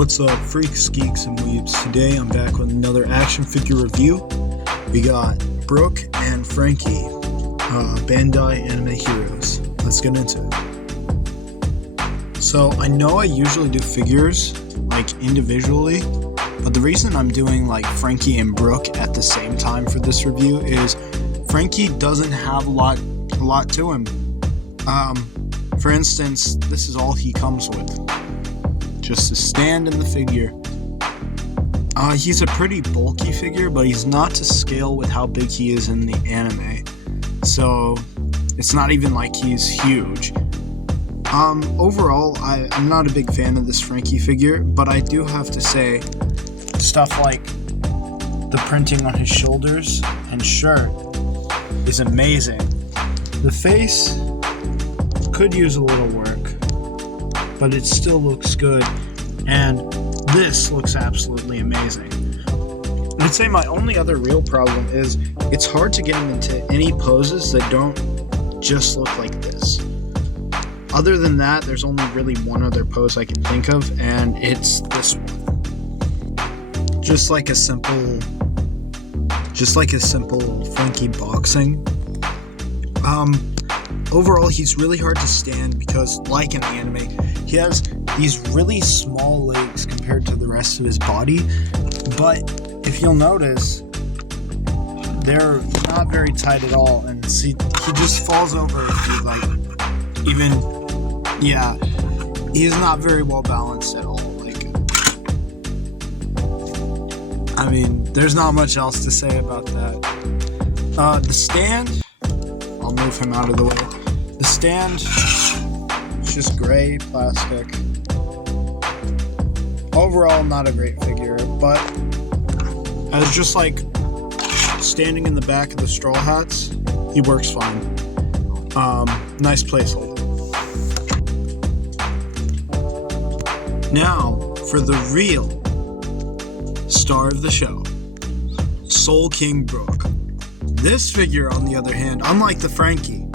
What's up, freaks, geeks, and weebs? Today I'm back with another action figure review. We got Brook and Frankie, Bandai Anime Heroes. Let's get into it. So I know I usually do figures like individually, but the reason I'm doing like Frankie and Brook at the same time for this review is Frankie doesn't have a lot to him. For instance, this is all he comes with. Just a stand in the figure. He's a pretty bulky figure, but he's not to scale with how big he is in the anime. So it's not even like he's huge. Overall, I'm not a big fan of this Frankie figure, but I do have to say, stuff like the printing on his shoulders and shirt is amazing. The face could use a little work, but it still looks good, and this looks absolutely amazing. I'd say my only other real problem is it's hard to get him into any poses that don't just look like this. Other than that, there's only really one other pose I can think of, and it's this one. Just like a simple Frankie boxing. Overall, he's really hard to stand because, like in the anime, he has these really small legs compared to the rest of his body, but if you'll notice, they're not very tight at all, and see, he just falls over if you he's not very well balanced at all. There's not much else to say about that. The stand, I'll move him out of the way. The stand, it's just gray plastic. Overall, not a great figure, but as just like standing in the back of the straw hats, he works fine. Nice placeholder. Now, for the real star of the show, Soul King Brook. This figure, on the other hand, unlike the Frankie,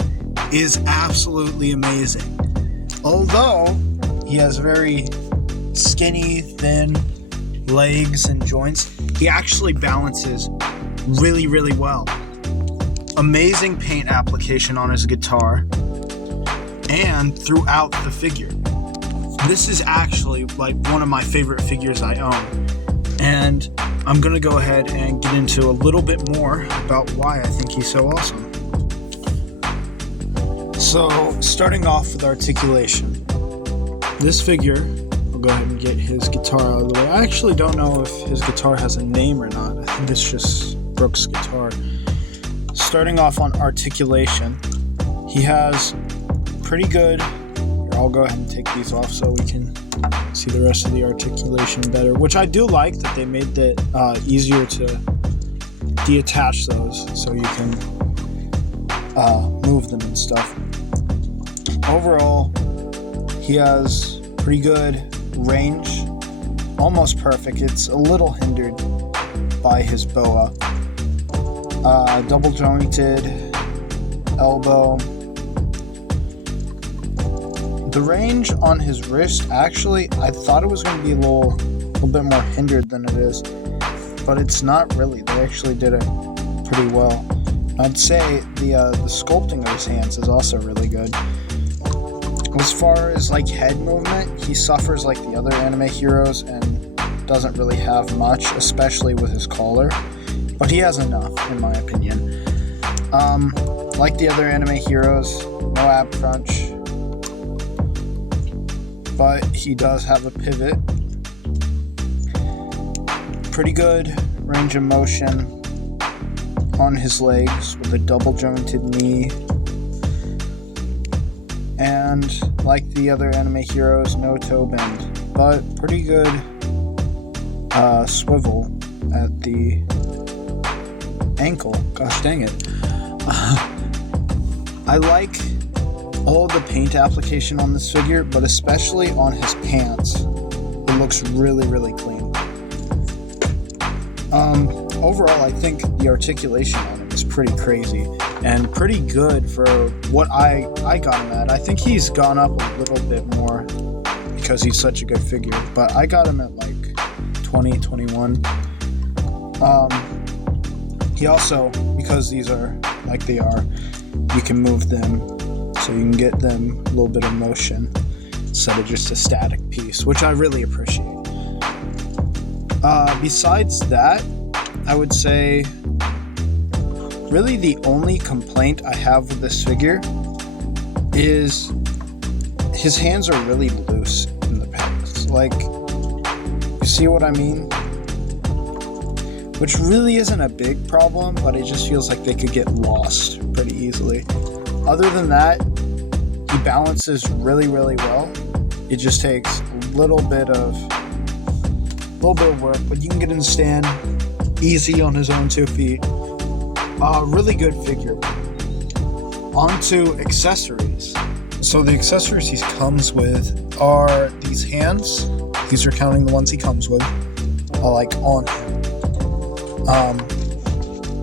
is absolutely amazing. Although he has very skinny, thin legs and joints, he actually balances really, really well. Amazing paint application on his guitar and throughout the figure. This is actually like one of my favorite figures I own, and I'm gonna go ahead and get into a little bit more about why I think he's so awesome. So, starting off with articulation. This figure, I'll go ahead and get his guitar out of the way. I actually don't know if his guitar has a name or not. I think it's just Brook's guitar. Starting off on articulation, he has pretty good... I'll go ahead and take these off so we can see the rest of the articulation better, which I do like that they made it easier to detach those so you can move them and stuff. Overall, he has pretty good range, almost perfect. It's a little hindered by his boa. Double jointed elbow. The range on his wrist, actually, I thought it was going to be a little bit more hindered than it is, but it's not really. They actually did it pretty well. I'd say the sculpting of his hands is also really good. As far as like head movement, he suffers like the other anime heroes and doesn't really have much, especially with his collar, but he has enough, in my opinion. Like the other anime heroes, no ab crunch, but he does have a pivot. Pretty good range of motion on his legs with a double jointed knee. And like the other anime heroes, no toe bend, but pretty good swivel at the ankle. Gosh dang it. I like all the paint application on this figure, but especially on his pants. It looks really, really clean. Overall, I think the articulation on him is pretty crazy and pretty good for what I got him at. I think he's gone up a little bit more because he's such a good figure. But I got him at like 20, 21. He also, because these are like they are, you can move them so you can get them a little bit of motion instead of just a static piece, which I really appreciate. Besides that, I would say really the only complaint I have with this figure is his hands are really loose in the pegs. Like, you see what I mean? Which really isn't a big problem, but it just feels like they could get lost pretty easily. Other than that, he balances really, really well. It just takes a little bit of work, but you can get him to stand easy on his own 2 feet. Really good figure. On to accessories. So the accessories he comes with are these hands. These are counting the ones he comes with, like on him.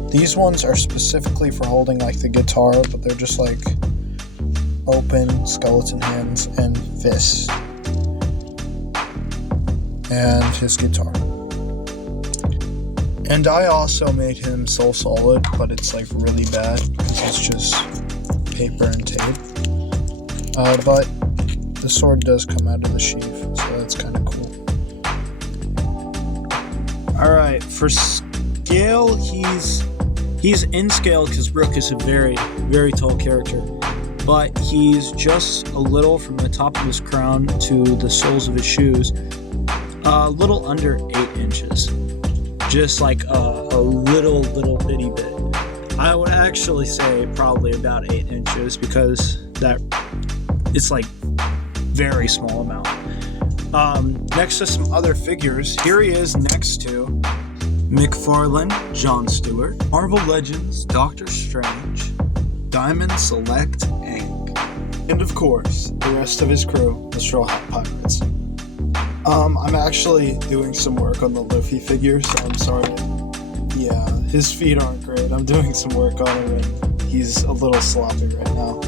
These ones are specifically for holding like the guitar, but they're just like open skeleton hands and fists. And his guitar. And I also made him so solid, but it's like really bad because it's just paper and tape. But the sword does come out of the sheath, so that's kind of cool. Alright, for scale, he's in scale because Brook is a very, very tall character. But he's just a little from the top of his crown to the soles of his shoes, a little under 8 inches. Just like a little bitty bit. I would actually say probably about 8 inches because it's like very small amount. Next to some other figures, here he is next to McFarlane, John Stewart, Marvel Legends, Doctor Strange, Diamond Select, Inc. And of course, the rest of his crew, the Straw Hat Pirates. I'm actually doing some work on the Luffy figure, so I'm sorry. Yeah, his feet aren't great. I'm doing some work on him and he's a little sloppy right now.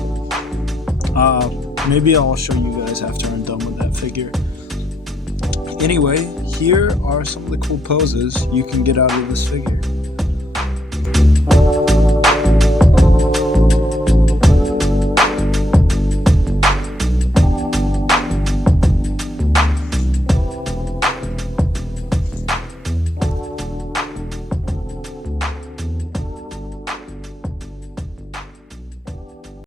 Maybe I'll show you guys after I'm done with that figure. Anyway, here are some of the cool poses you can get out of this figure.